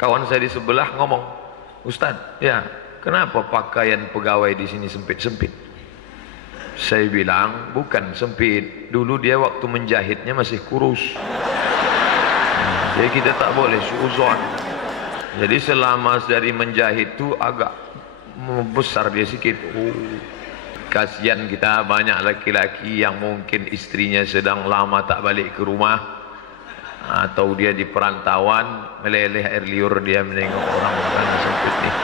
Kawan saya di sebelah ngomong, Ustadz, ya kenapa pakaian pegawai di sini sempit-sempit? Saya bilang, bukan sempit. Dulu dia waktu menjahitnya masih kurus. Jadi kita tak boleh suuzon. Jadi selama dari menjahit itu agak besar dia sikit. Kasihan kita, banyak laki-laki yang mungkin istrinya sedang lama tak balik ke rumah, atau dia di perantauan, meleleh air liur, dia menengok orang-orang sempit nih.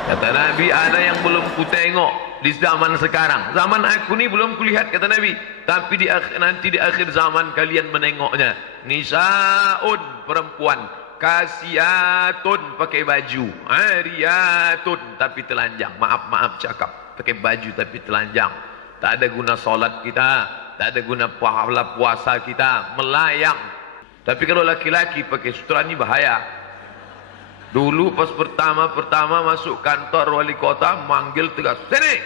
Kata Nabi, ada yang belum ku tengok di zaman sekarang. Zaman aku ni belum kulihat, kata Nabi. Tapi nanti di akhir zaman kalian menengoknya. Nisaun, perempuan. Kasiyatun, pakai baju. Ariyatun, tapi telanjang. Maaf cakap. Pakai baju tapi telanjang. Tak ada guna solat kita. Tak ada guna pahala puasa kita. Melayang. Tapi kalau laki-laki pakai sutra ni bahaya. Dulu pas pertama masuk kantor wali kota, manggil tegas, sini.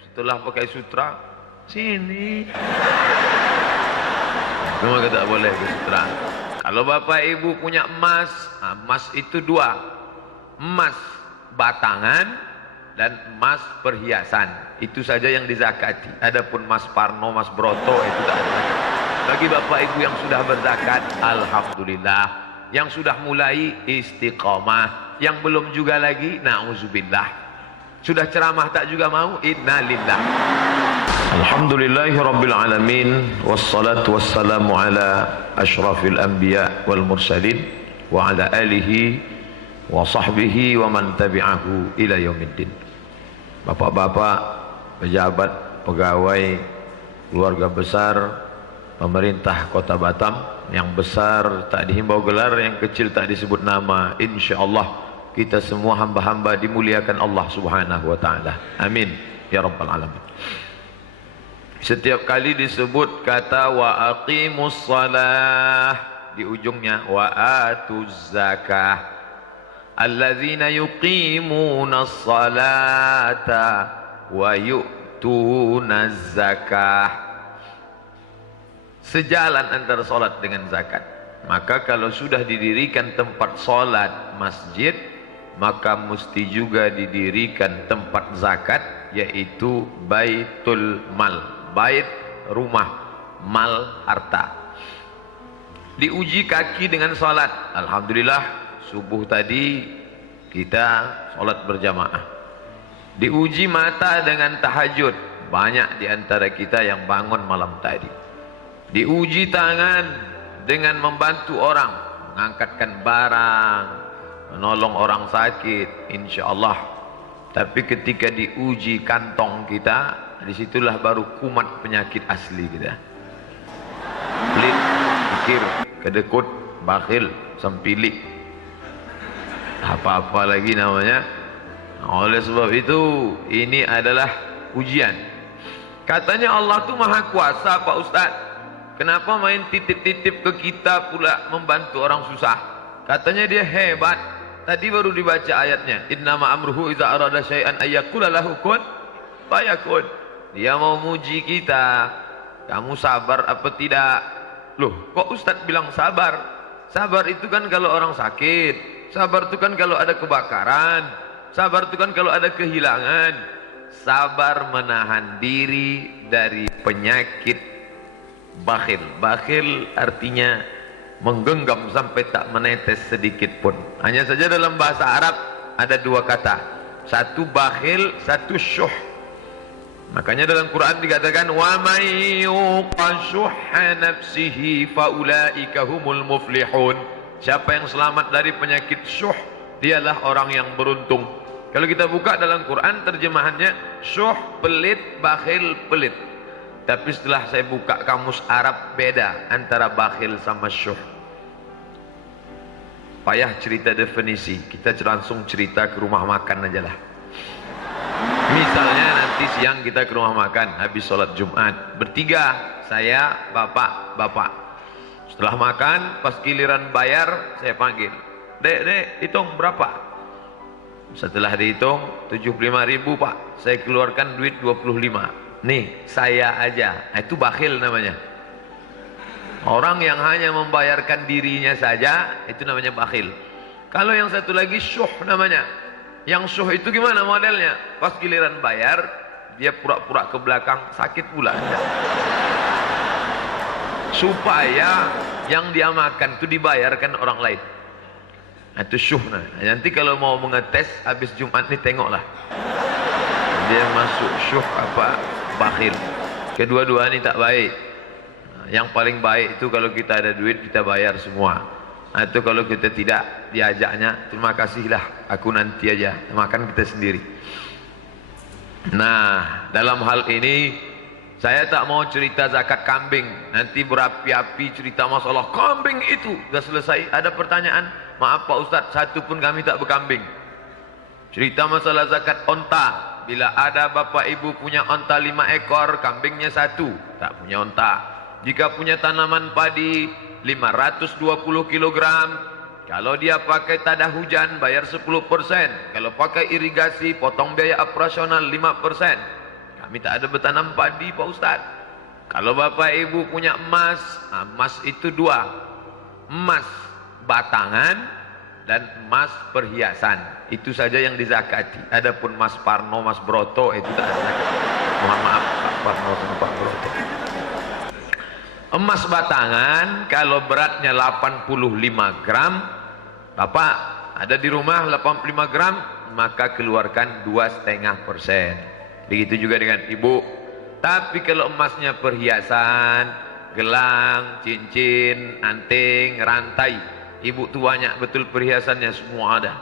Setelah pakai sutra, sini. Semua kata boleh ke sutra. Kalau bapak ibu punya emas, emas itu dua, emas batangan dan emas perhiasan. Itu saja yang dizakati. Adapun emas parno, emas broto itu tak ada. Bagi bapak ibu yang sudah berzakat, alhamdulillah. Yang sudah mulai istiqamah, yang belum juga lagi na'udzubillah. Sudah ceramah tak juga mau, innalillah. Alhamdulillahi rabbil alamin, wassalatu wassalamu ala asyrafil anbiya wal mursalin wa ala alihi wa sahbihi wa man tabi'ahu ila yaumiddin. Bapak-bapak, pejabat, pegawai, keluarga besar, pemerintah Kota Batam, yang besar tak dihimbau gelar, yang kecil tak disebut nama. InsyaAllah kita semua hamba-hamba dimuliakan Allah subhanahu wa ta'ala. Amin ya rabbal alamin. Setiap kali disebut kata wa aqimus salah, di ujungnya wa atuz zakah. Alladzina yuqimuna salata wa yu'tuna zakah. Sejalan antara solat dengan zakat. Maka kalau sudah didirikan tempat solat masjid, maka mesti juga didirikan tempat zakat, yaitu baitul mal. Bait, rumah, mal, harta. Diuji kaki dengan solat. Alhamdulillah, subuh tadi kita solat berjamaah. Diuji mata dengan tahajud. Banyak di antara kita yang bangun malam tadi. Diuji tangan dengan membantu orang, mengangkatkan barang, menolong orang sakit, insyaAllah. Tapi ketika diuji kantong kita, disitulah baru kumat penyakit asli kita. Pelit, pikir, kedekut, bakhil, sempilik, apa-apa lagi namanya. Oleh sebab itu, ini adalah ujian. Katanya Allah tu maha kuasa, Pak Ustaz. Kenapa main titip-titip ke kita pula membantu orang susah? Katanya dia hebat. Tadi baru dibaca ayatnya. Innama amruhu iza arada syai'an ayyakula lahu kun fayakun. Dia mau muji kita. Kamu sabar apa tidak? Loh, kok Ustaz bilang sabar? Sabar itu kan kalau orang sakit. Sabar itu kan kalau ada kebakaran. Sabar itu kan kalau ada kehilangan. Sabar menahan diri dari penyakit bakhil. Bakhil artinya menggenggam sampai tak menetes sedikit pun. Hanya saja dalam bahasa Arab ada dua kata. Satu bakhil, satu syuh. Makanya dalam Quran dikatakan wa may yuqashuhha nafsihi faulaika humul muflihun. Siapa yang selamat dari penyakit syuh, dialah orang yang beruntung. Kalau kita buka dalam Quran terjemahannya syuh pelit, bakhil pelit. Tapi setelah saya buka kamus Arab, beda antara bakhil sama syuh. Payah cerita definisi, kita langsung cerita ke rumah makan aja lah. Misalnya nanti siang kita ke rumah makan, habis sholat Jumat, bertiga, saya, bapak. Setelah makan, pas giliran bayar, saya panggil, Dek, hitung berapa? Setelah dihitung, 75.000 Pak, saya keluarkan duit 25. Nih, saya aja. Itu bakhil namanya. Orang yang hanya membayarkan dirinya saja, itu namanya bakhil. Kalau yang satu lagi syuh namanya. Yang syuh itu gimana modelnya? Pas giliran bayar, dia pura-pura ke belakang, sakit pula. Supaya yang dia makan itu dibayarkan orang lain. Itu syuh. Nanti kalau mau mengetes habis Jumat ini tengoklah. Dia masuk syuh apa bakhil. Kedua-dua ini tak baik. Yang paling baik itu kalau kita ada duit kita bayar semua. Itu kalau kita tidak diajaknya, terima kasihlah, aku nanti aja makan kita sendiri. Nah, dalam hal ini saya tak mau cerita zakat kambing. Nanti berapi-api cerita masalah kambing itu. Sudah selesai, ada pertanyaan, maaf Pak Ustadz, satu pun kami tak berkambing. Cerita masalah zakat onta. Bila ada bapak ibu punya onta 5 ekor, kambingnya 1, tak punya onta. Jika punya tanaman padi 520 kg, kalau dia pakai tada hujan bayar 10%. Kalau pakai irigasi potong biaya operasional 5%. Kami tak ada bertanam padi Pak Ustadz. Kalau bapak ibu punya emas, emas itu 2, emas batangan dan emas perhiasan. Itu saja yang dizakati. Adapun emas Parno, emas Broto itu tak ada zakat. Mohon maaf Pak Parno sama Pak Broto. Emas batangan kalau beratnya 85 gram, Bapak ada di rumah 85 gram, maka keluarkan 2,5%. Begitu juga dengan ibu. Tapi kalau emasnya perhiasan, gelang, cincin, anting, rantai, ibu tuh banyak betul perhiasannya, semua ada.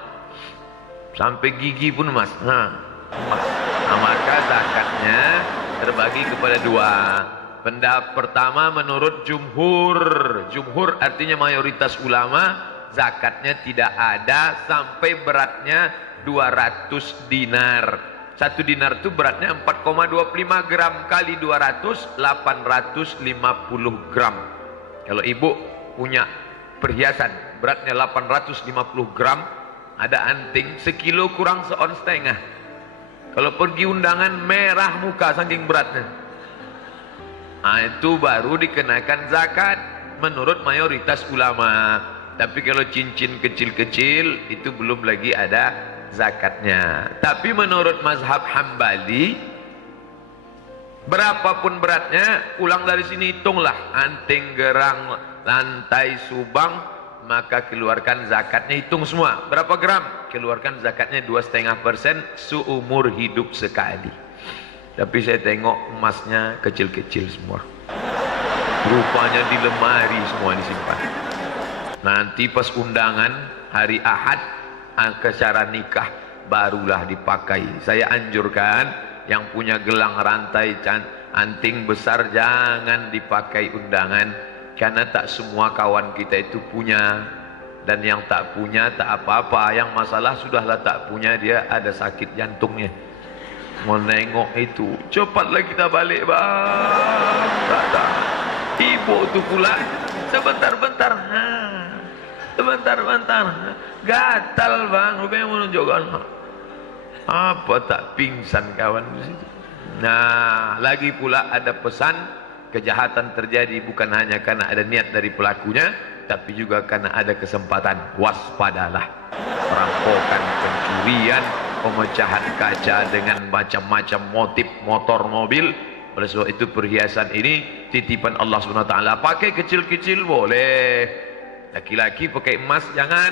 Sampai gigi pun emas. Emas. Nah, maka zakatnya terbagi kepada 2. Pendapat pertama menurut jumhur. Jumhur artinya mayoritas ulama, zakatnya tidak ada sampai beratnya 200 dinar. 1 dinar itu beratnya 4,25 gram kali 200, 850 gram. Kalau ibu punya perhiasan beratnya 850 gram, ada anting 1 kilo kurang 1,5 ons. Kalau pergi undangan merah muka saking beratnya. Itu baru dikenakan zakat menurut mayoritas ulama. Tapi kalau cincin kecil-kecil itu belum lagi ada zakatnya. Tapi menurut mazhab Hambali, berapapun beratnya, pulang dari sini hitunglah anting, gerang, lantai, subang, maka keluarkan zakatnya, hitung semua berapa gram, keluarkan zakatnya 2,5% seumur hidup sekali. Tapi saya tengok emasnya kecil-kecil semua, rupanya di lemari semua disimpan. Nanti pas undangan hari Ahad acara nikah barulah dipakai. Saya anjurkan yang punya gelang, rantai, anting besar jangan dipakai undangan, karena tak semua kawan kita itu punya. Dan yang tak punya tak apa-apa, yang masalah sudahlah tak punya, dia ada sakit jantungnya, mau nengok itu, cepatlah kita balik bang. Tak. Ibu tu pula sebentar-bentar, sebentar-bentar gatal bang, rupanya menunjukkan apa tak pingsan kawan di situ. Nah, lagi pula ada pesan, kejahatan terjadi bukan hanya karena ada niat dari pelakunya, tapi juga karena ada kesempatan. Waspadalah perampokan, pencurian, pemecahan kaca dengan macam-macam motif motor, mobil. Oleh sebab itu perhiasan ini titipan Allah SWT. Pakai kecil-kecil boleh, laki-laki pakai emas jangan.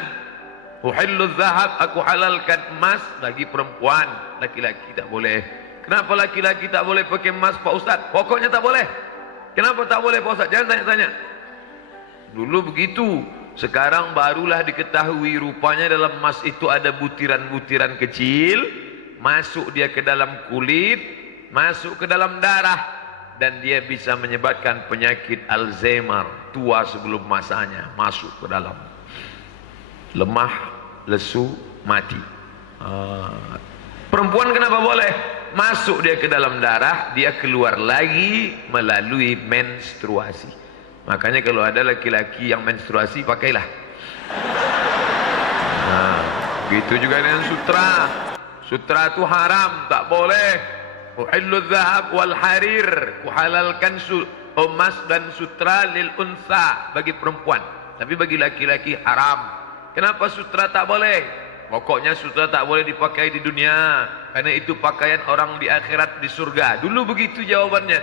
Uhillu zahab, aku halalkan emas bagi perempuan, laki-laki tak boleh. Kenapa laki-laki tak boleh pakai emas Pak Ustaz? Pokoknya tak boleh. Kenapa tak boleh Pak Ustaz? Jangan tanya-tanya. Dulu begitu, sekarang barulah diketahui rupanya dalam emas itu ada butiran-butiran kecil, masuk dia ke dalam kulit, masuk ke dalam darah, dan dia bisa menyebabkan penyakit Alzheimer, tua sebelum masanya, masuk ke dalam, lemah, lesu, mati. Perempuan kenapa boleh? Masuk dia ke dalam darah, dia keluar lagi melalui menstruasi. Makanya kalau ada laki-laki yang menstruasi, pakailah. Nah, begitu juga dengan sutra. Sutra itu haram, tak boleh. Uhillu dhahab wal harir, kuhalalkan emas dan sutra lil unsa, bagi perempuan. Tapi bagi laki-laki haram. Kenapa sutra tak boleh? Pokoknya sutra tak boleh dipakai di dunia, karena itu pakaian orang di akhirat di surga. Dulu begitu jawabannya.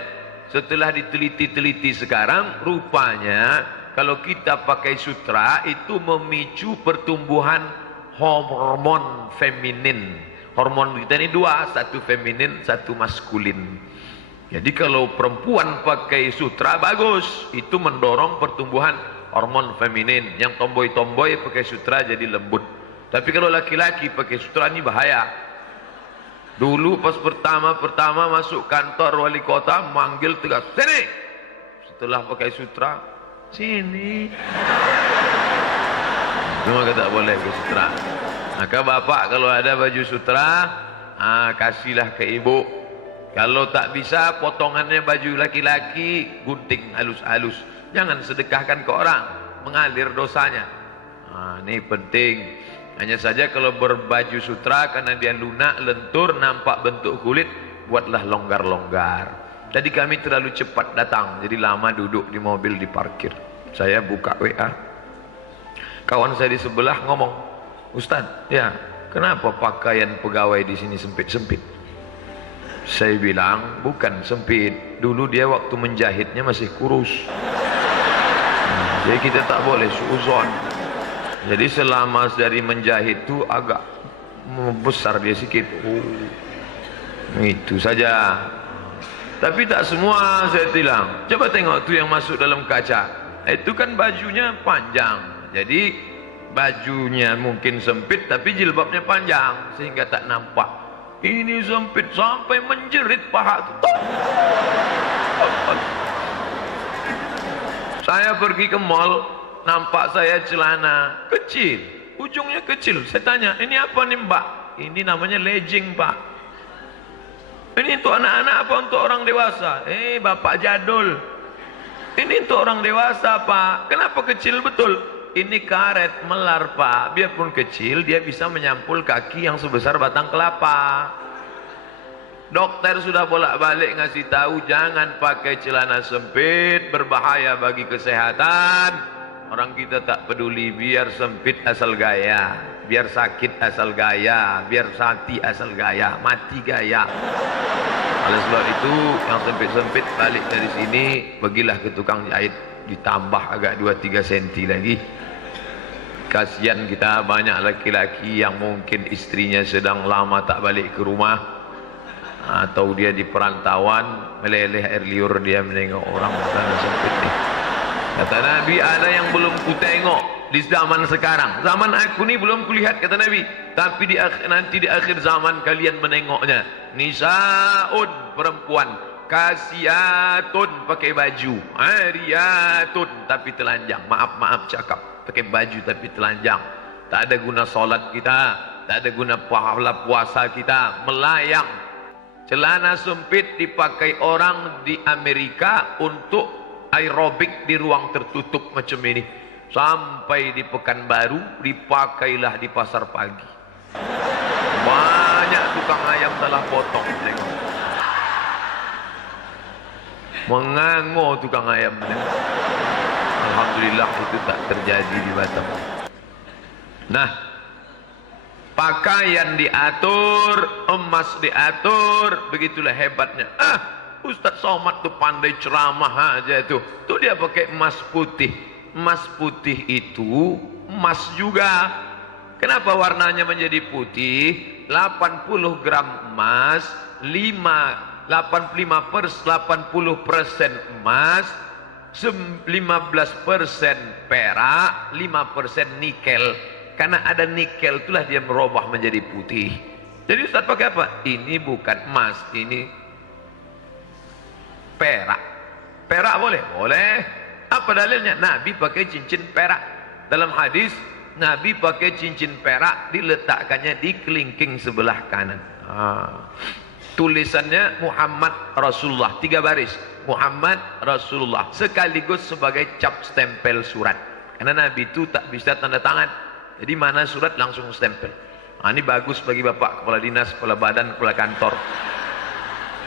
Setelah diteliti-teliti sekarang, rupanya kalau kita pakai sutra itu memicu pertumbuhan hormon feminin. Hormon kita ini dua, satu feminin, satu maskulin. Jadi kalau perempuan pakai sutra bagus, itu mendorong pertumbuhan hormon feminin. Yang tomboy-tomboy pakai sutra jadi lembut. Tapi kalau laki-laki pakai sutra ini bahaya. Dulu pas pertama masuk kantor wali kota, manggil tegas, sini. Setelah pakai sutra, sini. Cuma kata boleh ke sutra. Maka bapak kalau ada baju sutra, kasihlah ke ibu. Kalau tak bisa, potongannya baju laki-laki, gunting halus-halus. Jangan sedekahkan ke orang, mengalir dosanya. Ini penting. Hanya saja kalau berbaju sutra, karena dia lunak, lentur, nampak bentuk kulit, buatlah longgar-longgar. Tadi kami terlalu cepat datang, jadi lama duduk di mobil diparkir. Saya buka WA. Kawan saya di sebelah ngomong, Ustadz, ya, kenapa pakaian pegawai di sini sempit-sempit? Saya bilang, bukan sempit. Dulu dia waktu menjahitnya masih kurus. Jadi kita tak boleh suuzon. Jadi selama dari menjahit itu agak besar dia sikit. Itu saja. Tapi tak semua saya bilang. Coba tengok tu yang masuk dalam kaca. Itu kan bajunya panjang. Jadi bajunya mungkin sempit tapi jilbabnya panjang sehingga tak nampak. Ini sempit sampai menjerit paha tu. Saya pergi ke mall, nampak saya celana kecil, ujungnya kecil. Saya tanya, ini apa nih mbak? Ini namanya legging pak. Ini untuk anak-anak apa untuk orang dewasa? Bapak jadul. Ini untuk orang dewasa pak. Kenapa kecil betul? Ini karet melar pak. Biarpun kecil, dia bisa menyampul kaki yang sebesar batang kelapa. Dokter sudah bolak-balik ngasih tahu jangan pakai celana sempit, berbahaya bagi kesehatan. Orang kita tak peduli, biar sempit asal gaya, biar sakit asal gaya, biar mati asal gaya, mati gaya. Oleh sebab itu yang sempit-sempit balik dari sini, pergilah ke tukang jahit, ditambah agak 2-3 senti lagi. Kasihan kita, banyak laki-laki yang mungkin istrinya sedang lama tak balik ke rumah, atau dia di perantauan, meleleh air liur, dia menengok orang sana sempit nih. Kata Nabi, ada yang belum ku tengok di zaman sekarang. Zaman aku ni belum kulihat, kata Nabi. Tapi nanti di akhir zaman kalian menengoknya. Nisaun, perempuan. Kasiatun, pakai baju. Ariyatun, tapi telanjang. Maaf cakap. Pakai baju tapi telanjang. Tak ada guna solat kita. Tak ada guna pahala puasa kita. Melayang. Celana sempit dipakai orang di Amerika untuk aerobik di ruang tertutup macam ini. Sampai di Pekanbaru dipakailah di pasar pagi. Banyak tukang ayam salah potong. Tengok. Mengango tukang ayam. Alhamdulillah itu tak terjadi di Batam. Nah, pakaian diatur, emas diatur, begitulah hebatnya. Ustaz Somad tu pandai ceramah aja tu. Tu dia pakai emas putih. Emas putih itu emas juga. Kenapa warnanya menjadi putih? 80 gram emas, 80% emas, 15% perak, 5% nikel. Karena ada nikel itulah dia merubah menjadi putih. Jadi Ustaz pakai apa? Ini bukan emas, ini perak. Perak boleh? Boleh. Apa dalilnya? Nabi pakai cincin perak. Dalam hadis, Nabi pakai cincin perak, diletakkannya di kelingking sebelah kanan. Tulisannya Muhammad Rasulullah, 3 baris. Muhammad Rasulullah, sekaligus sebagai cap stempel surat. Karena Nabi itu tak bisa tanda tangan. Jadi mana surat langsung stempel. Ini bagus bagi bapak kepala dinas, kepala badan, kepala kantor.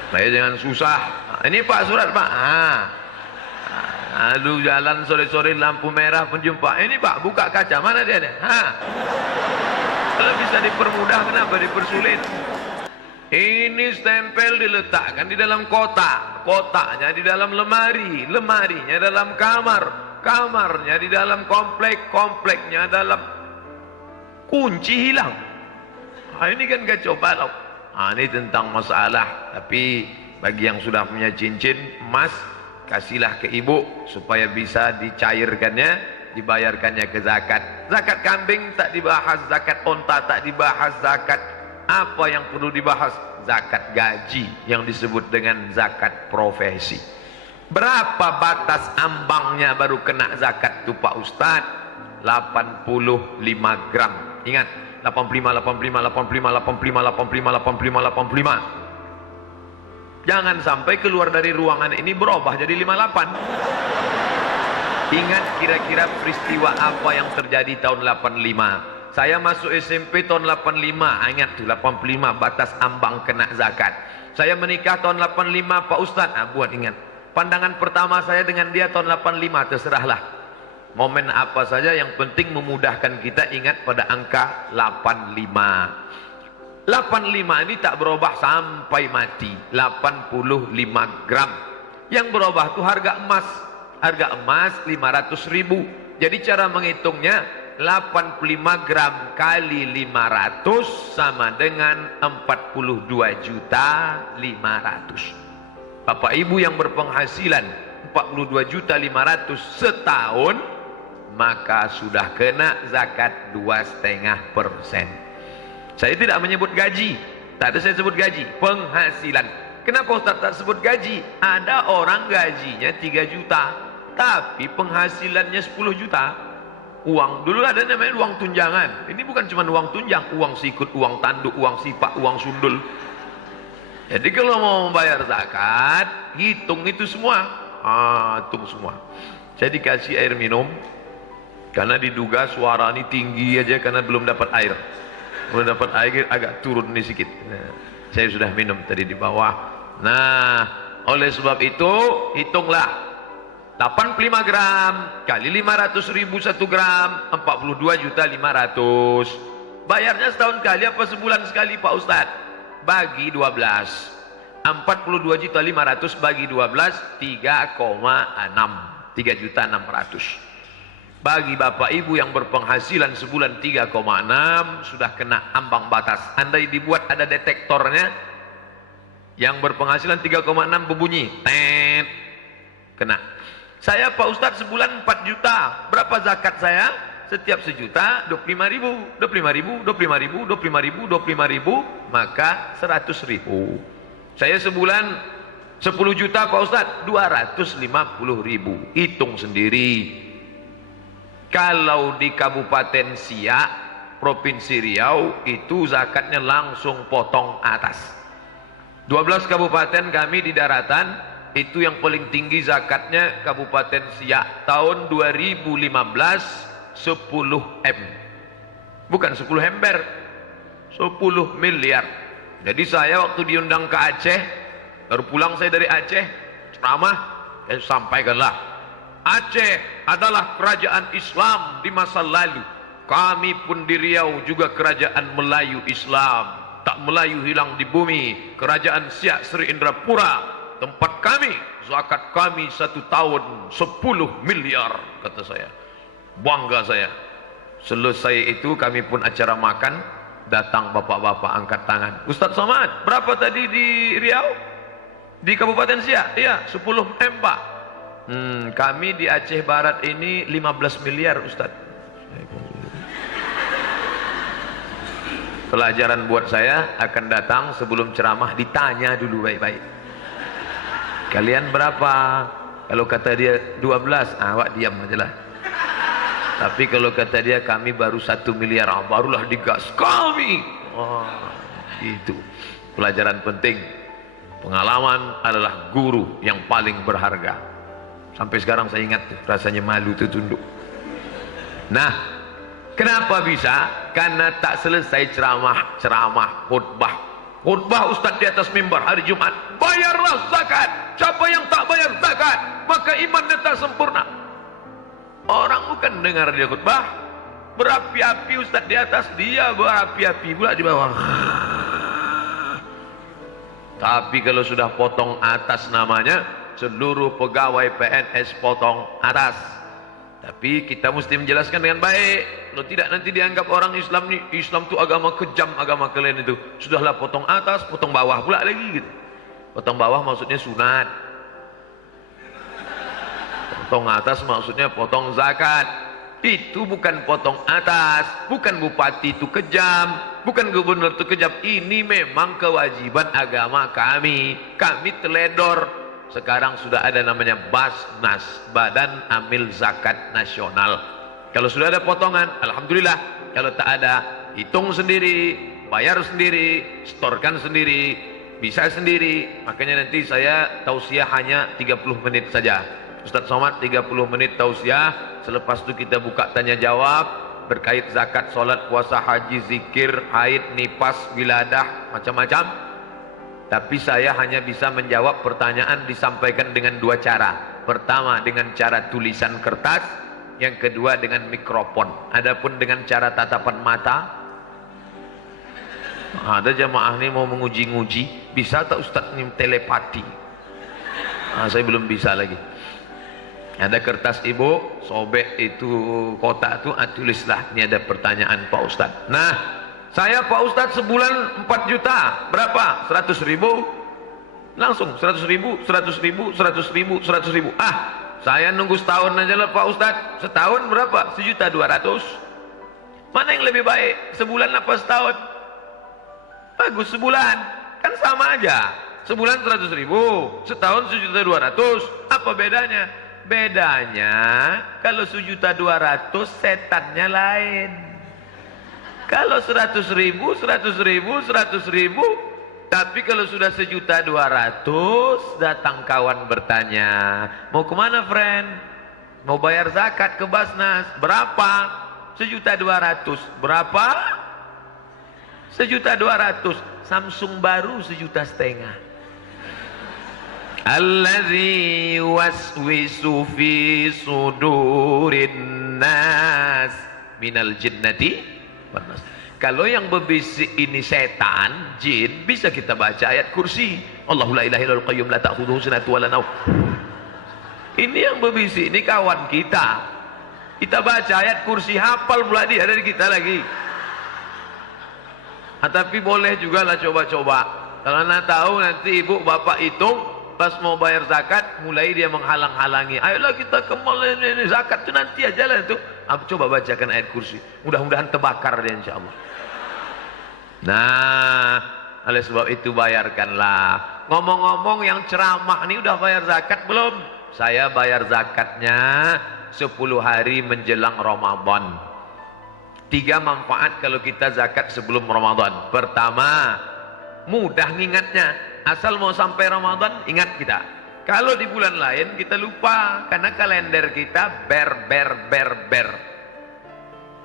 Saya jangan susah. Ini pak surat pak. Lalu jalan sore-sore lampu merah penjumpa. Ini Pak, buka kaca. Mana dia? Kalau bisa dipermudah, kenapa dipersulit? Ini stempel diletakkan di dalam kotak. Kotaknya di dalam lemari. Lemarinya dalam kamar. Kamarnya di dalam komplek. Kompleknya dalam kunci hilang. Ini kan kacau balau. Ini tentang masalah. Tapi bagi yang sudah punya cincin emas, kasihlah ke ibu supaya bisa dicairkannya, dibayarkannya ke zakat. Zakat kambing tak dibahas, zakat onta tak dibahas, zakat apa yang perlu dibahas? Zakat gaji yang disebut dengan zakat profesi. Berapa batas ambangnya baru kena zakat itu Pak Ustaz? 85 gram. Ingat, 85, 85, 85, 85, 85, 85, 85. Jangan sampai keluar dari ruangan ini berubah jadi 58. Ingat kira-kira peristiwa apa yang terjadi tahun 85. Saya masuk SMP tahun 85. Ingat tuh 85 batas ambang kena zakat. Saya menikah tahun 85 Pak Ustaz. Buat ingat. Pandangan pertama saya dengan dia tahun 85. Terserahlah. Momen apa saja yang penting memudahkan kita ingat pada angka 85. 85 ini tak berubah sampai mati. 85 gram. Yang berubah itu harga emas. Harga emas 500.000. Jadi cara menghitungnya 85 gram kali 500 sama dengan 42.500.000. Bapak Ibu yang berpenghasilan 42.500.000 setahun, maka sudah kena zakat 2,5%. Saya tidak menyebut gaji. Tak ada saya sebut gaji. Penghasilan. Kenapa Ustaz tak sebut gaji? Ada orang gajinya 3 juta. Tapi penghasilannya 10 juta. Uang. Dulu ada namanya uang tunjangan. Ini bukan cuma uang tunjang. Uang sikut, uang tanduk, uang sipak, uang sundul. Jadi kalau mau membayar zakat, hitung itu semua. Hitung semua. Saya dikasih air minum. Karena diduga suara ini tinggi aja karena belum dapat air. Kalau dapat air agak turun nih sedikit. Saya sudah minum tadi di bawah. Nah, oleh sebab itu hitunglah 85 gram kali 500.000 1 gram 42.500.000. Bayarnya setahun kali apa sebulan sekali Pak Ustadz? Bagi 12. 42.500.000 bagi 12 3,6. 3.600.000. Bagi Bapak Ibu yang berpenghasilan sebulan 3,6 sudah kena ambang batas. Andai dibuat ada detektornya, yang berpenghasilan 3,6 berbunyi, tet, kena. Saya Pak Ustadz sebulan 4 juta. Berapa zakat saya? Setiap sejuta 25.000, 25.000, 25.000, 25.000, 25.000, maka 100.000. Saya sebulan 10 juta Pak Ustadz, 250.000. Hitung sendiri. Kalau di Kabupaten Siak, Provinsi Riau, itu zakatnya langsung potong atas. 12 kabupaten kami di daratan, itu yang paling tinggi zakatnya Kabupaten Siak. Tahun 2015, 10 M. Bukan 10 ember, 10 miliar. Jadi saya waktu diundang ke Aceh, baru pulang saya dari Aceh, ceramah, saya sampaikanlah. Aceh adalah kerajaan Islam di masa lalu. Kami pun di Riau juga kerajaan Melayu Islam. Tak Melayu hilang di bumi. Kerajaan Siak Sri Indrapura, tempat kami, zakat kami 1 tahun 10 miliar, kata saya. Bangga saya. Selesai itu kami pun acara makan, datang bapak-bapak angkat tangan. Ustaz Somad, berapa tadi di Riau? Di Kabupaten Siak? Iya, 10 M Pak. Kami di Aceh Barat ini 15 miliar Ustaz. Pelajaran buat saya akan datang sebelum ceramah ditanya dulu baik-baik. Kalian berapa? Kalau kata dia 12, awak diam aja lah. Tapi kalau kata dia kami baru 1 miliar, barulah digas kami. Itu pelajaran penting. Pengalaman adalah guru yang paling berharga. Sampai sekarang saya ingat rasanya malu itu tunduk. Nah, kenapa bisa? Karena tak selesai ceramah, khutbah. Khutbah Ustaz di atas mimbar hari Jumat, bayarlah zakat. Siapa yang tak bayar zakat, maka imannya tak sempurna. Orang bukan dengar dia khutbah, berapi-api Ustaz di atas, dia berapi-api pula di bawah. Tapi kalau sudah potong atas namanya, seluruh pegawai PNS potong atas. Tapi kita mesti menjelaskan dengan baik. Kalau tidak nanti dianggap orang Islam ni, Islam tu agama kejam, agama kalian itu. Sudahlah potong atas, potong bawah pula lagi gitu. Potong bawah maksudnya sunat. Potong atas maksudnya potong zakat. Itu bukan potong atas, bukan bupati itu kejam, bukan gubernur itu kejam. Ini memang kewajiban agama kami. Kami teledor. Sekarang sudah ada namanya Basnas, Badan Amil Zakat Nasional. Kalau sudah ada potongan, alhamdulillah. Kalau tak ada, hitung sendiri, bayar sendiri, setorkan sendiri, bisa sendiri. Makanya nanti saya tausiah hanya 30 menit saja. Ustaz Somad 30 menit tausiah. Selepas itu kita buka tanya jawab berkait zakat, solat, puasa, haji, zikir, haid, nifas, wiladah, macam-macam. Tapi saya hanya bisa menjawab pertanyaan disampaikan dengan dua cara. Pertama dengan cara tulisan kertas, yang kedua dengan mikrofon. Adapun dengan cara tatapan mata, ada jamaah ini mau menguji-nguji, bisa tak Ustaz ini telepati? Saya belum bisa lagi. Ada kertas ibu, sobek itu kotak itu, tulislah ini ada pertanyaan Pak Ustaz. Nah, saya Pak Ustadz sebulan 4 juta, berapa? 100 ribu? Langsung 100 ribu, 100 ribu, 100 ribu, 100 ribu. Saya nunggu setahun aja lah Pak Ustadz. Setahun berapa? 1.200.000. Mana yang lebih baik? Sebulan apa setahun? Bagus sebulan, kan sama aja. Sebulan 100 ribu, setahun 1.200.000. Apa bedanya? Bedanya kalau 1.200.000 setannya lain. Kalau 100 ribu, 100 ribu, 100 ribu. Tapi kalau sudah 1.200.000, datang kawan bertanya, mau kemana friend? Mau bayar zakat ke Basnas. Berapa? 1.200.000. Berapa? 1.200.000. Samsung baru 1.500.000. Allazi waswisu fi sudurin nas minal jinnati. Kalau yang berbisik ini setan, jin, bisa kita baca ayat kursi. Allahu la ilaha illal qayyum la ta'khudhuhu sinatun wa la naum. Ini yang berbisik ini kawan kita. Kita baca ayat kursi, hafal pula dia dari kita lagi. Tapi boleh juga lah coba-coba. Kalau anda tahu nanti ibu bapak hitung, pas mau bayar zakat, mulai dia menghalang-halangi. Ayolah kita kembali ini zakat itu nanti aja lah itu. Coba bacakan ayat kursi. Mudah-mudahan terbakar dia insya Allah. Nah, oleh sebab itu bayarkanlah. Ngomong-ngomong yang ceramah ini udah bayar zakat belum? Saya bayar zakatnya 10 hari menjelang Ramadan. 3 manfaat kalau kita zakat sebelum Ramadan. Pertama, mudah ngingatnya. Asal mau sampai Ramadan, ingat kita. Kalau di bulan lain kita lupa, karena kalender kita ber.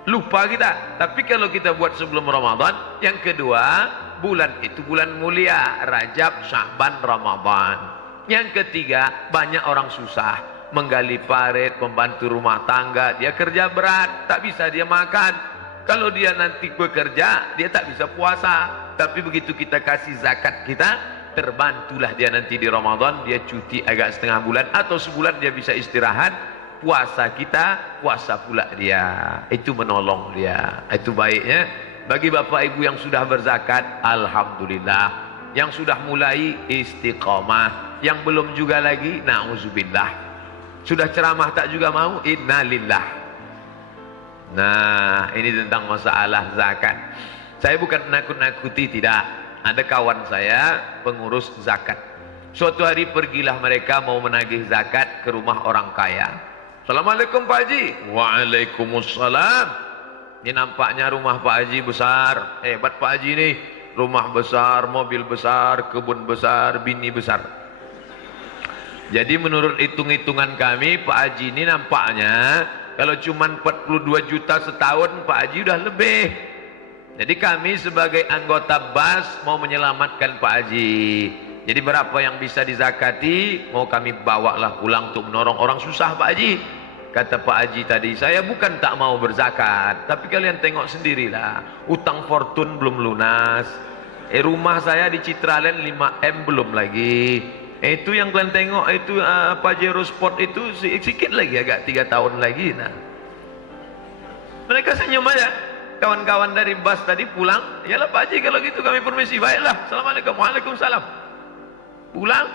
Lupa kita. Tapi kalau kita buat sebelum Ramadan, yang kedua, bulan itu bulan mulia, Rajab, Sya'ban, Ramadan. Yang ketiga, banyak orang susah, menggali parit, membantu rumah tangga, dia kerja berat, tak bisa dia makan. Kalau dia nanti bekerja, dia tak bisa puasa. Tapi begitu kita kasih zakat kita, terbantulah dia nanti di Ramadan, dia cuti agak setengah bulan atau sebulan dia bisa istirahat, puasa kita, puasa pula dia. Itu menolong dia. Itu baiknya bagi bapak ibu yang sudah berzakat, alhamdulillah. Yang sudah mulai istiqamah, yang belum juga lagi, na'udzubillah. Sudah ceramah tak juga mau, innalillah. Nah, ini tentang masalah zakat. Saya bukan nakut-nakuti, tidak. Ada kawan saya pengurus zakat. Suatu hari pergilah mereka mau menagih zakat ke rumah orang kaya. Assalamualaikum Pak Haji. Waalaikumsalam. Ini nampaknya rumah Pak Haji besar. Hebat Pak Haji ini. Rumah besar, mobil besar, kebun besar, bini besar. Jadi menurut hitung-hitungan kami, Pak Haji ini nampaknya kalau cuma 42 juta setahun, Pak Haji udah lebih. Jadi kami sebagai anggota BAS mau menyelamatkan Pak Haji. Jadi berapa yang bisa dizakati mau kami bawalah pulang untuk menolong orang susah Pak Haji. Kata Pak Haji tadi, saya bukan tak mau berzakat, tapi kalian tengok sendirilah, utang fortune belum lunas. Rumah saya di Citraland 5M belum lagi. Itu yang kalian tengok itu Pajero Sport itu sedikit lagi, agak 3 tahun lagi. Nah, mereka senyum aja. Kawan-kawan dari BAS tadi pulang, yalah Pak Haji kalau gitu kami permisi, baiklah, assalamualaikum, waalaikumsalam. Pulang,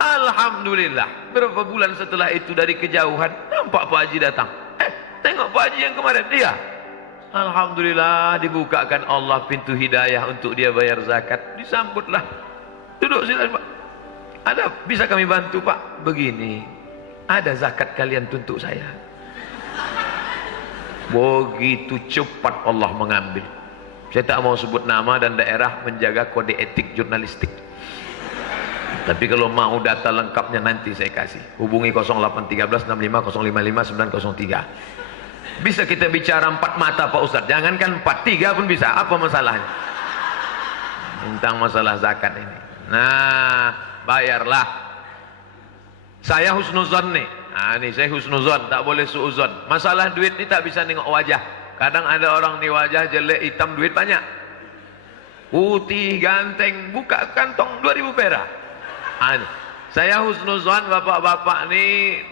alhamdulillah. Berapa bulan setelah itu dari kejauhan nampak Pak Haji datang. Tengok Pak Haji yang kemarin, dia. Alhamdulillah dibukakan Allah pintu hidayah untuk dia bayar zakat. Disambutlah. Duduk sini Pak. Ada bisa kami bantu Pak? Begini, ada zakat kalian tuntut saya. Begitu cepat Allah mengambil. Saya tak mau sebut nama dan daerah, menjaga kode etik jurnalistik. Tapi kalau mau data lengkapnya nanti saya kasih. Hubungi 0813 65 055 903. Bisa kita bicara 4 mata Pak Ustadz. Jangankan 4, 3 pun bisa. Apa masalahnya? Tentang masalah zakat ini. Nah, bayarlah. Saya husnuzon nih. Nah, ini saya husnuzon, tak boleh suuzon. Masalah duit ini tak bisa nengok wajah. Kadang ada orang nih wajah jelek, hitam, duit banyak. Putih, ganteng, buka kantong 2000 perak. Saya husnuzon bapak-bapak nih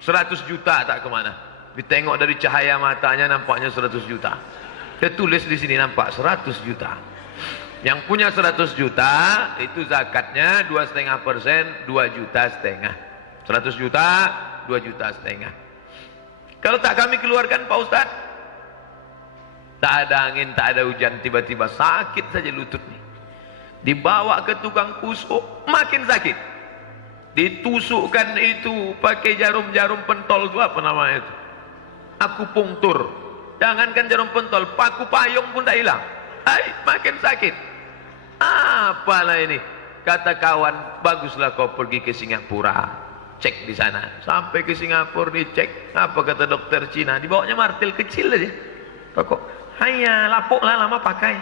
100 juta tak kemana. Ditengok dari cahaya matanya nampaknya 100 juta. Dia tulis di sini nampak 100 juta. Yang punya 100 juta itu zakatnya 2,5%, 2,5 juta. 100 juta, 2,5 juta. Kalau tak kami keluarkan Pak Ustadz, tak ada angin, tak ada hujan, tiba-tiba sakit saja lutut nih. Dibawa ke tukang kusuk, makin sakit. Ditusukkan itu pakai jarum-jarum pentol itu apa namanya itu? Akupunktur. Jangankan jarum pentol, paku payung pun tak hilang. Makin sakit. Apalah ini? Kata kawan, baguslah kau pergi ke Singapura. Cek di sana. Sampai ke Singapura dicek. Apa kata dokter Cina? Dibawanya martil kecil aja. Pokok, hanya lapuklah lama pakai.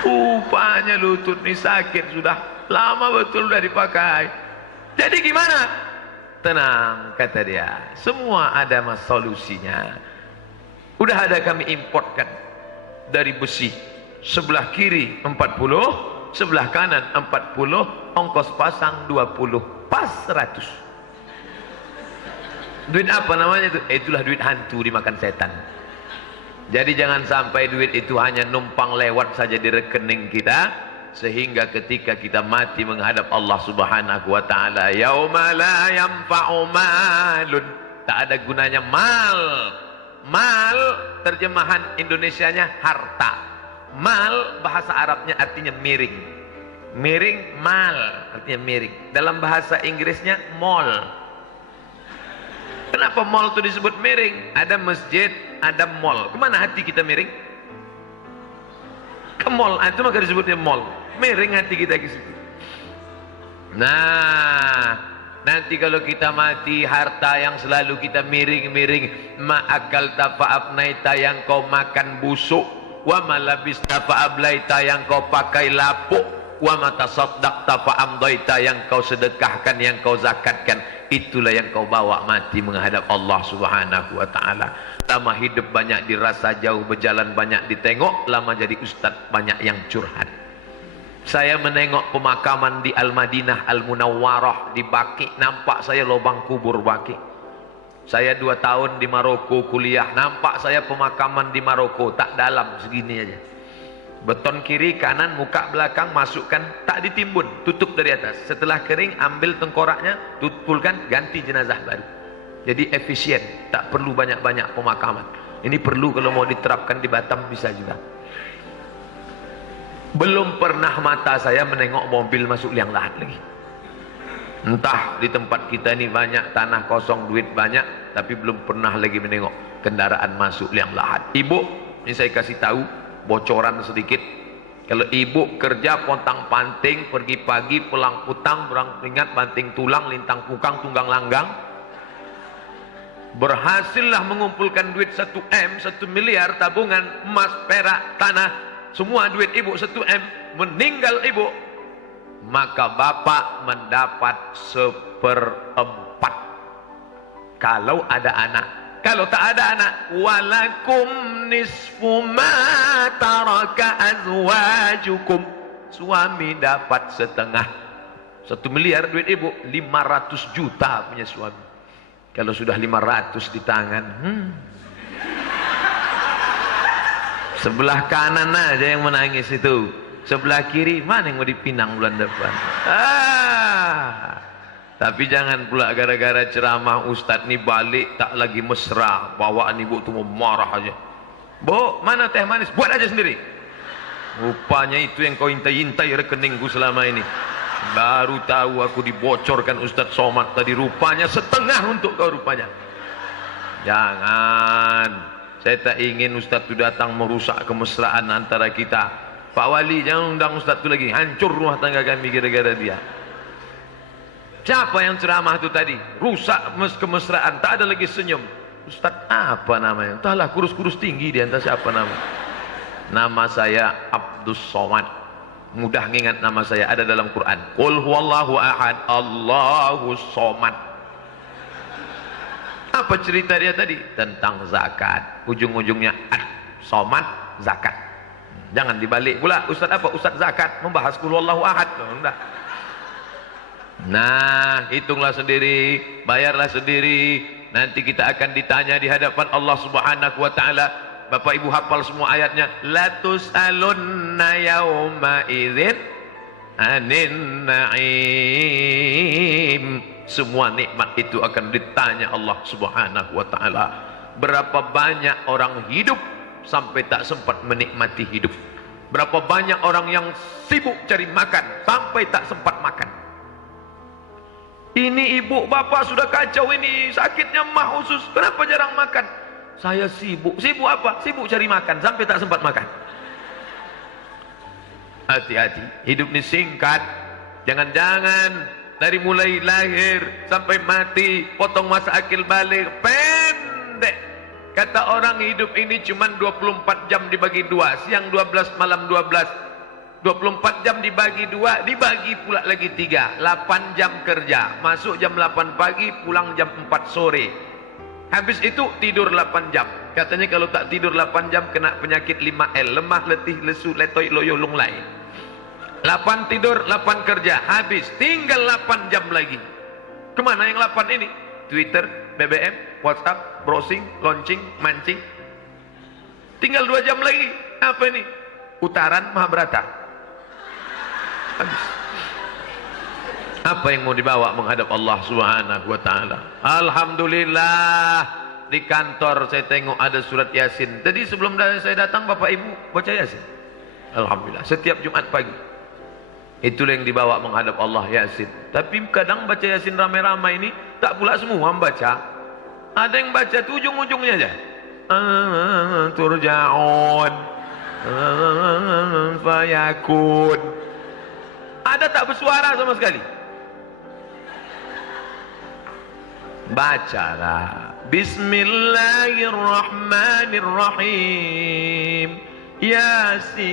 Rupanya lutut ini sakit sudah lama betul sudah dipakai. Jadi gimana? Tenang, kata dia. Semua ada solusinya. Udah ada kami importkan dari besi. Sebelah kiri 40, sebelah kanan 40, ongkos pasang 20, pas 100. Duit apa namanya itu? Itulah duit hantu dimakan setan. Jadi jangan sampai duit itu hanya numpang lewat saja di rekening kita, sehingga ketika kita mati menghadap Allah Subhanahu wa taala, yauma la yanfa'u malun, tak ada gunanya mal. Mal terjemahan Indonesianya harta. Mal bahasa Arabnya artinya miring. Miring, mal artinya miring. Dalam bahasa Inggrisnya mall. Kenapa mall itu disebut miring? Ada masjid, ada mall. Kemana hati kita miring? Ke mall. Itu maka disebutnya mall. Miring hati kita ke situ. Nah, nanti kalau kita mati, harta yang selalu kita miring-miring, ma'akal tafa'abnaita yang kau makan busuk, wa malabista fa'ablaita yang kau pakai lapuk, wa matasaddaqta fa'amdaita yang kau sedekahkan, yang kau zakatkan, itulah yang kau bawa mati menghadap Allah Subhanahu wa taala. Lama hidup banyak dirasa, jauh berjalan banyak ditengok, lama jadi ustaz banyak yang curhat. Saya menengok pemakaman di Al-Madinah Al-Munawwarah di Baqi, nampak saya lubang kubur Baqi. Saya 2 tahun di Maroko kuliah, nampak saya pemakaman di Maroko, tak dalam segini aja. Beton kiri, kanan, muka, belakang, masukkan, tak ditimbun, tutup dari atas. Setelah kering, ambil tengkoraknya, tutupkan, ganti jenazah baru. Jadi efisien, tak perlu banyak-banyak pemakaman. Ini perlu kalau mau diterapkan di Batam bisa juga. Belum pernah mata saya menengok mobil masuk liang lahat lagi. Entah di tempat kita ini banyak tanah kosong, duit banyak, tapi belum pernah lagi menengok kendaraan masuk liang lahat. Ibu, ini saya kasih tahu, bocoran sedikit. Kalau ibu kerja pontang panting, pergi pagi pulang petang, berang ingat banting tulang, lintang pukang, tunggang langgang, berhasillah mengumpulkan duit 1 M, 1 miliar tabungan, emas, perak, tanah, semua duit ibu 1 M, meninggal ibu, maka bapak mendapat 1/4 kalau ada anak. Kalau tak ada anak, walakum nisfu ma taraka azwajukum, suami dapat setengah. 1 miliar duit ibu, 500 juta punya suami. Kalau sudah 500 di tangan, sebelah kanan aja yang menangis itu, sebelah kiri mana yang mau dipinang bulan depan. Tapi jangan pula gara-gara ceramah ustadz nih balik tak lagi mesra, bawaan ibu tuh mau marah aja. Bu, mana teh manis? Buat aja sendiri. Rupanya itu yang kau intai-intai rekeningku selama ini. Baru tahu aku dibocorkan Ustadz Somad tadi, rupanya setengah untuk kau rupanya. Jangan. Saya tak ingin Ustadz itu datang merusak kemesraan antara kita. Pak Wali jangan undang Ustadz itu lagi, hancur rumah tangga kami gara-gara dia. Siapa yang ceramah itu tadi? Rusak kemesraan, tak ada lagi senyum. Ustadz apa namanya? Entahlah, kurus-kurus tinggi dia, entah siapa nama. Nama saya Abdus Somad. Mudah ngingat nama saya, ada dalam Quran. Qul huwallahu ahad, Allahus Somad. Apa cerita dia tadi? Tentang zakat. Ujung-ujungnya Somad, zakat. Jangan dibalik pula, Ustadz apa? Ustadz zakat membahas Qul huwallahu ahad. Enggak. Nah, hitunglah sendiri, bayarlah sendiri. Nanti kita akan ditanya di hadapan Allah Subhanahu wa taala. Bapak Ibu hafal semua ayatnya. La tus'alunna yauma idzin anin na'im. Semua nikmat itu akan ditanya Allah Subhanahu wa taala. Berapa banyak orang hidup sampai tak sempat menikmati hidup. Berapa banyak orang yang sibuk cari makan sampai tak sempat makan. Ini ibu bapak sudah kacau ini, sakitnya mah usus, kenapa jarang makan? Saya sibuk. Sibuk apa? Sibuk cari makan sampai tak sempat makan. Hati-hati, hidup ini singkat. Jangan-jangan dari mulai lahir sampai mati potong masa akil balik pendek. Kata orang hidup ini cuma 24 jam dibagi 2, siang 12, malam 12. 24 jam dibagi 2, dibagi pula lagi 3, 8 jam kerja, masuk jam 8 pagi, pulang jam 4 sore. Habis itu tidur 8 jam. Katanya kalau tak tidur 8 jam kena penyakit 5L, lemah, letih, lesu, letoy, loyo, lunglai. 8 tidur, 8 kerja, habis, tinggal 8 jam lagi. Kemana yang 8 ini? Twitter, BBM, WhatsApp, browsing, launching, mancing. Tinggal 2 jam lagi. Apa ini? Utaran Mahabharata. Habis. Apa yang mau dibawa menghadap Allah Subhanahu wa taala? Alhamdulillah, di kantor saya tengok ada surat Yasin. Tadi sebelum saya datang Bapak Ibu baca Yasin. Alhamdulillah, setiap Jumat pagi. Itulah yang dibawa menghadap Allah, Yasin. Tapi kadang baca Yasin ramai-ramai ini tak pula semua membaca. Ada yang baca tuh ujung-ujungnya aja. Turja'un fayakun. Ada tak bersuara sama sekali? Bacalah. Bismillahirrahmanirrahim. Yasin.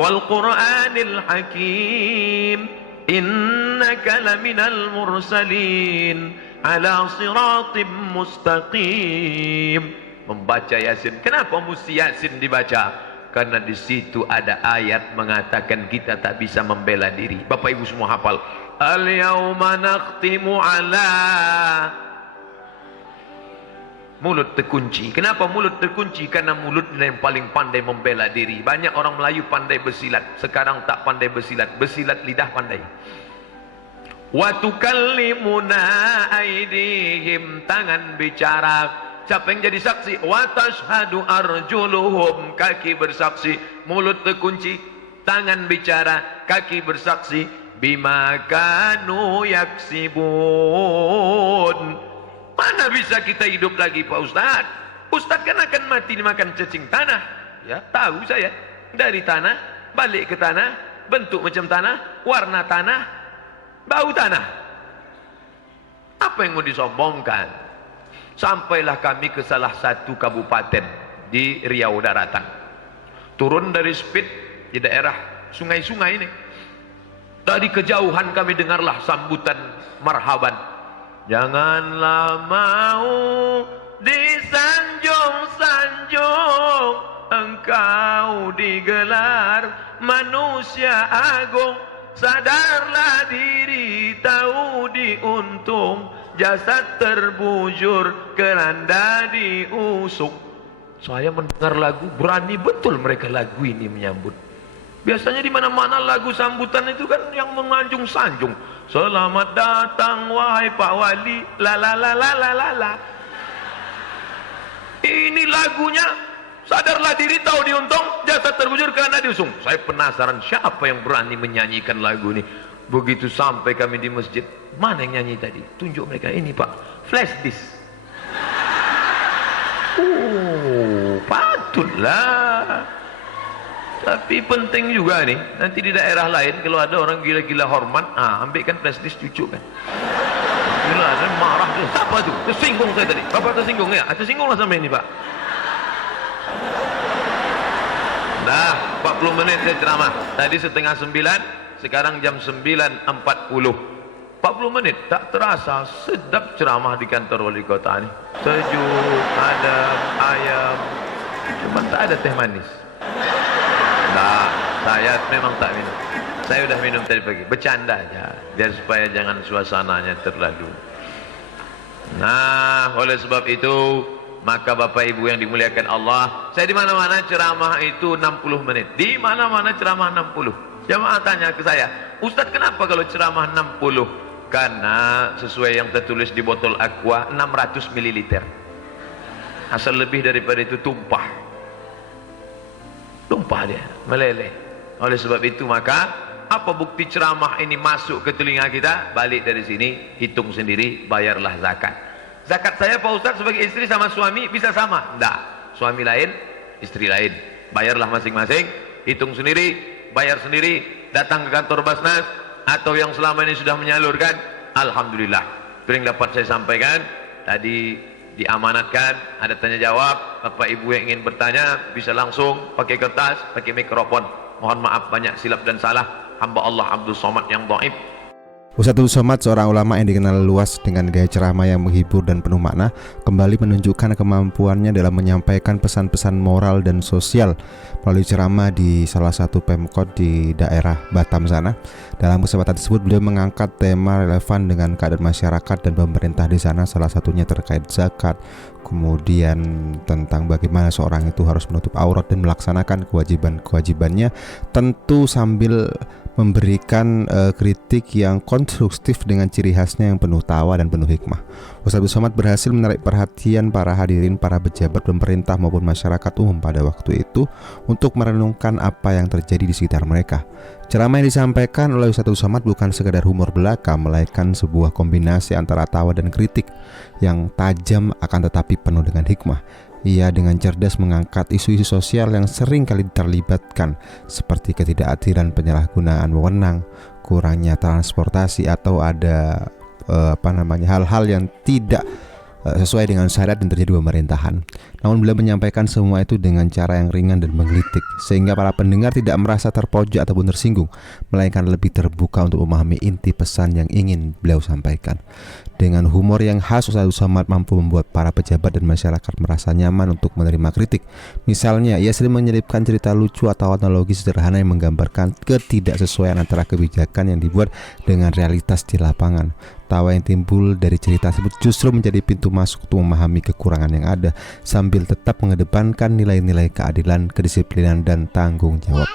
Wal Qur'anil Hakim. Innaka laminal mursalin. Ala siratim mustaqim. Membaca Yasin. Kenapa mesti Yasin dibaca? Karena di situ ada ayat mengatakan kita tak bisa membela diri. Bapak Ibu semua hafal. Al-yawma nakhtimu ala. Mulut terkunci. Kenapa mulut terkunci? Karena mulut yang paling pandai membela diri. Banyak orang Melayu pandai bersilat. Sekarang tak pandai bersilat. Bersilat lidah pandai. Wa tukallimuna aydihim. Tangan bicara. Siapa yang jadi saksi? Wa tashhadu arjuluhum, kaki bersaksi. Mulut terkunci, tangan bicara, kaki bersaksi. Bima kanu yaksibun. Mana bisa kita hidup lagi Pak Ustaz? Ustaz kan akan mati dimakan cacing tanah. Ya, tahu saya. Dari tanah, balik ke tanah, bentuk macam tanah, warna tanah, bau tanah. Apa yang mau disombongkan? Sampailah kami ke salah satu kabupaten di Riau Daratan. Turun dari speed di daerah sungai-sungai ini. Dari kejauhan kami dengarlah sambutan marhaban. Janganlah mau disanjung-sanjung, engkau digelar manusia agung. Sadarlah diri, tahu diuntung, jasad terbujur, keranda diusuk. Saya mendengar lagu, berani betul mereka lagu ini menyambut. Biasanya di mana-mana lagu sambutan itu kan yang menganjung-sanjung. Selamat datang wahai Pak Wali, la la la la la la la. Ini lagunya, sadarlah diri, tahu diuntung, jasad terbujur, kerana diusung. Saya penasaran siapa yang berani menyanyikan lagu ini. Begitu sampai kami di masjid, mana yang nyanyi tadi? Tunjuk mereka, ini Pak, flash disk. Patutlah. Tapi penting juga nih, nanti di daerah lain kalau ada orang gila-gila hormat, ambilkan flash disk, cucuk kan. Gila, saya marah tuh. Siapa tuh? Tersinggung saya tadi. Bapak tersinggung ya? Tersinggunglah sama ini Pak. Dah 40 menit saya ceramah. Tadi setengah 9, sekarang jam 9.40. 40 menit, tak terasa. Sedap ceramah di kantor wali kota ini. Sejuk, adem, ayam. Cuma tak ada teh manis. Nah, saya memang tak minum. Saya udah minum tadi pagi. Bercanda aja, biar supaya jangan suasananya terlalu. Nah, oleh sebab itu, maka Bapak Ibu yang dimuliakan Allah, saya di mana-mana ceramah itu 60 menit. Di mana-mana ceramah 60. Jamaah tanya ke saya, Ustadz kenapa kalau ceramah 60? Karena sesuai yang tertulis di botol aqua 600 ml. Asal lebih daripada itu tumpah. Tumpah dia, meleleh. Oleh sebab itu maka apa bukti ceramah ini masuk ke telinga kita? Balik dari sini, hitung sendiri, bayarlah zakat. Zakat saya Pak Ustaz sebagai istri sama suami bisa sama? Tidak. Suami lain, istri lain. Bayarlah masing-masing, hitung sendiri, bayar sendiri, datang ke kantor Basnas, atau yang selama ini sudah menyalurkan, alhamdulillah. Itu yang dapat saya sampaikan. Tadi diamanatkan, ada tanya jawab. Bapak Ibu yang ingin bertanya bisa langsung pakai kertas, pakai mikrofon. Mohon maaf banyak silap dan salah. Hamba Allah Abdul Somad yang dhaif. Ustadz Abdul Somad, seorang ulama yang dikenal luas dengan gaya ceramah yang menghibur dan penuh makna, kembali menunjukkan kemampuannya dalam menyampaikan pesan-pesan moral dan sosial melalui ceramah di salah satu Pemkot di daerah Batam sana. Dalam kesempatan tersebut beliau mengangkat tema relevan dengan keadaan masyarakat dan pemerintah di sana, salah satunya terkait zakat, kemudian tentang bagaimana seorang itu harus menutup aurat dan melaksanakan kewajiban-kewajibannya, tentu sambil memberikan kritik yang konstruktif dengan ciri khasnya yang penuh tawa dan penuh hikmah. Ustadz Abdul Somad berhasil menarik perhatian para hadirin, para pejabat pemerintah maupun masyarakat umum pada waktu itu untuk merenungkan apa yang terjadi di sekitar mereka. Ceramah yang disampaikan oleh Ustadz Abdul Somad bukan sekadar humor belaka, melainkan sebuah kombinasi antara tawa dan kritik yang tajam akan tetapi penuh dengan hikmah. Ia dengan cerdas mengangkat isu-isu sosial yang sering kali terlibatkan, seperti ketidakadilan penyalahgunaan wewenang, kurangnya transportasi, atau ada hal-hal yang tidak sesuai dengan syariat yang terjadi di pemerintahan. Namun beliau menyampaikan semua itu dengan cara yang ringan dan menggelitik, sehingga para pendengar tidak merasa terpojok ataupun tersinggung, melainkan lebih terbuka untuk memahami inti pesan yang ingin beliau sampaikan. Dengan humor yang khas, Ustadz Abdul Somad mampu membuat para pejabat dan masyarakat merasa nyaman untuk menerima kritik. Misalnya, ia sering menyelipkan cerita lucu atau analogi sederhana yang menggambarkan ketidaksesuaian antara kebijakan yang dibuat dengan realitas di lapangan. Tawa yang timbul dari cerita tersebut justru menjadi pintu masuk untuk memahami kekurangan yang ada, sambil tetap mengedepankan nilai-nilai keadilan, kedisiplinan, dan tanggung jawab.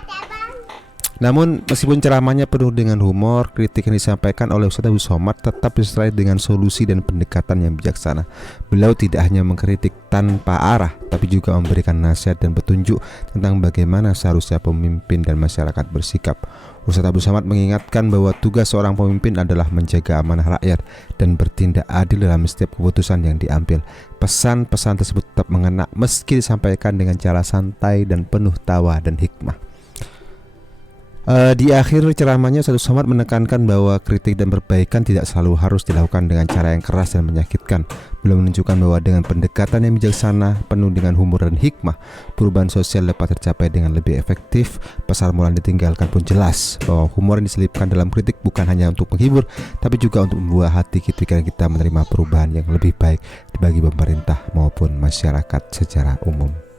Namun meskipun ceramahnya penuh dengan humor, kritik yang disampaikan oleh Ustadz Abdul Somad tetap disertai dengan solusi dan pendekatan yang bijaksana. Beliau tidak hanya mengkritik tanpa arah, tapi juga memberikan nasihat dan petunjuk tentang bagaimana seharusnya pemimpin dan masyarakat bersikap. Ustadz Abdul Somad mengingatkan bahwa tugas seorang pemimpin adalah menjaga amanah rakyat dan bertindak adil dalam setiap keputusan yang diambil. Pesan-pesan tersebut tetap mengena meski disampaikan dengan cara santai dan penuh tawa dan hikmah. Di akhir ceramahnya Ustadz Somad menekankan bahwa kritik dan perbaikan tidak selalu harus dilakukan dengan cara yang keras dan menyakitkan. Beliau menunjukkan bahwa dengan pendekatan yang bijaksana, penuh dengan humor dan hikmah, perubahan sosial dapat tercapai dengan lebih efektif. Pesan moral ditinggalkan pun jelas bahwa humor yang diselipkan dalam kritik bukan hanya untuk menghibur, tapi juga untuk membuat hati pikiran kita menerima perubahan yang lebih baik bagi pemerintah maupun masyarakat secara umum.